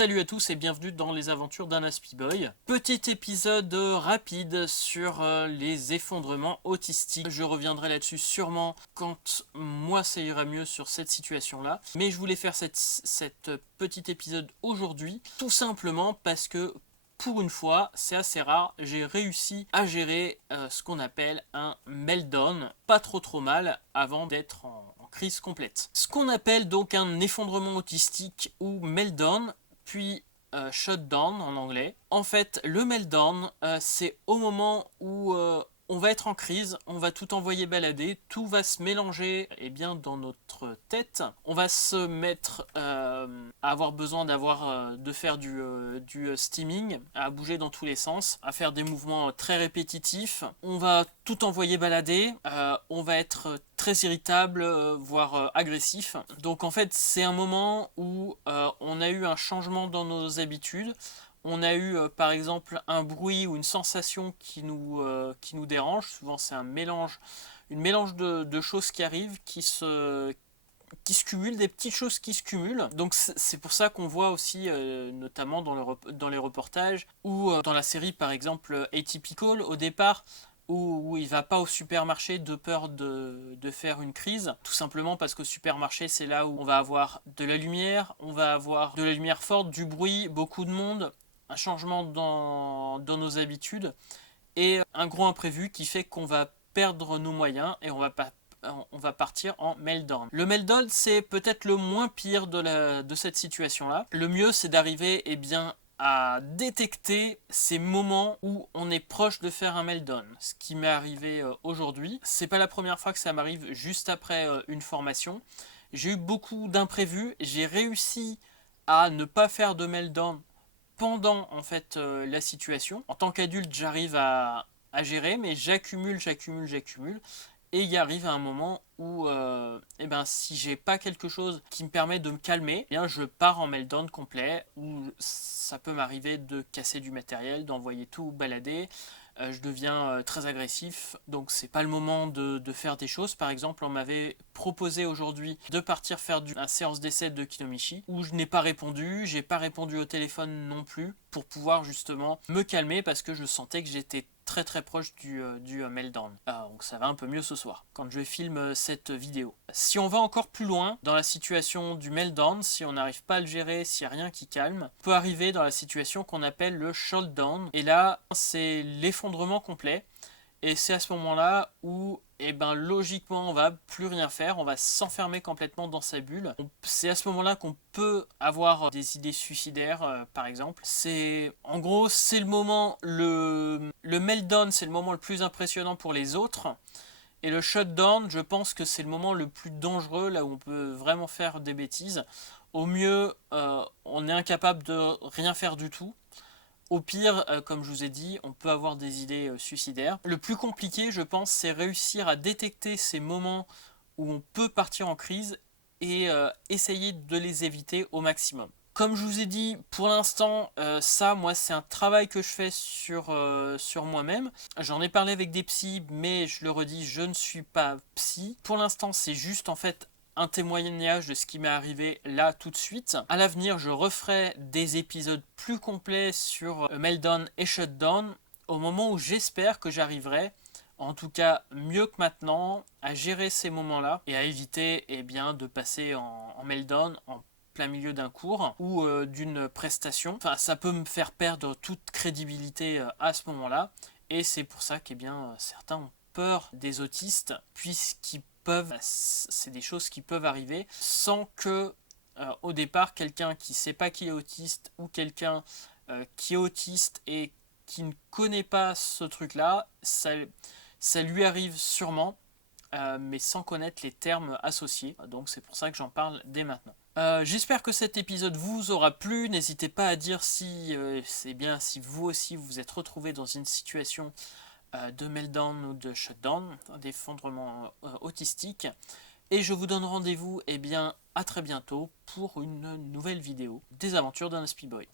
Salut à tous et bienvenue dans les aventures d'un Aspie Boy. Petit épisode rapide sur les effondrements autistiques. Je reviendrai là-dessus sûrement quand moi ça ira mieux sur cette situation-là. Mais je voulais faire cette petit épisode aujourd'hui, tout simplement parce que pour une fois, c'est assez rare, j'ai réussi à gérer ce qu'on appelle un meltdown, pas trop mal, avant d'être en crise complète. Ce qu'on appelle donc un effondrement autistique ou meltdown, puis shutdown en anglais. En fait, le meltdown, c'est au moment où on va être en crise, on va tout envoyer balader, tout va se mélanger dans notre tête. On va se mettre à avoir besoin de faire du steaming, à bouger dans tous les sens, à faire des mouvements très répétitifs. On va tout envoyer balader, on va être très irritable, voire agressif. Donc en fait, c'est un moment où on a eu un changement dans nos habitudes. On a eu par exemple un bruit ou une sensation qui nous dérange. Souvent c'est une mélange de choses qui arrivent, qui se cumulent, des petites choses qui se cumulent. Donc c'est pour ça qu'on voit aussi, notamment dans les reportages, ou dans la série par exemple Atypical au départ, où il va pas au supermarché de peur de faire une crise, tout simplement parce qu'au supermarché c'est là où on va avoir de la lumière, on va avoir de la lumière forte, du bruit, beaucoup de monde, un changement dans nos habitudes et un gros imprévu qui fait qu'on va perdre nos moyens et on va partir en meltdown. Le meltdown, c'est peut-être le moins pire de cette situation-là. Le mieux, c'est d'arriver à détecter ces moments où on est proche de faire un meltdown. Ce qui m'est arrivé aujourd'hui. C'est pas la première fois que ça m'arrive juste après une formation. J'ai eu beaucoup d'imprévus. J'ai réussi à ne pas faire de meltdown pendant en fait la situation. En tant qu'adulte, j'arrive à gérer, mais j'accumule. Et il arrive à un moment où si j'ai pas quelque chose qui me permet de me calmer, je pars en meltdown complet, où ça peut m'arriver de casser du matériel, d'envoyer tout balader. Je deviens très agressif, donc c'est pas le moment de faire des choses. Par exemple, on m'avait proposé aujourd'hui de partir faire un séance d'essai de Kinomichi, où je n'ai pas répondu, j'ai pas répondu au téléphone non plus, pour pouvoir justement me calmer, parce que je sentais que j'étais très proche du meltdown. Donc ça va un peu mieux ce soir, quand je filme cette vidéo. Si on va encore plus loin dans la situation du meltdown, si on n'arrive pas à le gérer, s'il n'y a rien qui calme, on peut arriver dans la situation qu'on appelle le shutdown. Et là, c'est l'effondrement complet. Et c'est à ce moment-là où, logiquement, on va plus rien faire, on va s'enfermer complètement dans sa bulle. C'est à ce moment-là qu'on peut avoir des idées suicidaires, par exemple. En gros, c'est le moment, le meltdown, c'est le moment le plus impressionnant pour les autres. Et le shutdown, je pense que c'est le moment le plus dangereux, là où on peut vraiment faire des bêtises. Au mieux, on est incapable de rien faire du tout. Au pire, comme je vous ai dit, on peut avoir des idées suicidaires. Le plus compliqué, je pense, c'est réussir à détecter ces moments où on peut partir en crise et essayer de les éviter au maximum. Comme je vous ai dit, pour l'instant, moi, c'est un travail que je fais sur moi-même. J'en ai parlé avec des psys, mais je le redis, je ne suis pas psy. Pour l'instant, c'est juste, en fait, un témoignage de ce qui m'est arrivé là tout de suite. À l'avenir, je referai des épisodes plus complets sur meltdown et shutdown au moment où j'espère que j'arriverai, en tout cas mieux que maintenant, à gérer ces moments-là et à éviter de passer en meltdown en plein milieu d'un cours ou d'une prestation. Enfin, ça peut me faire perdre toute crédibilité à ce moment-là, et c'est pour ça certains ont peur des autistes, puisqu'ils c'est des choses qui peuvent arriver sans que au départ quelqu'un qui sait pas qui est autiste, ou quelqu'un qui est autiste et qui ne connaît pas ce truc là, ça lui arrive sûrement, mais sans connaître les termes associés. Donc c'est pour ça que j'en parle dès maintenant. J'espère que cet épisode vous aura plu. N'hésitez pas à dire si si vous aussi vous êtes retrouvé dans une situation de meltdown ou de shutdown, d'effondrement autistique. Et je vous donne rendez-vous à très bientôt pour une nouvelle vidéo des aventures d'un Aspie Boy.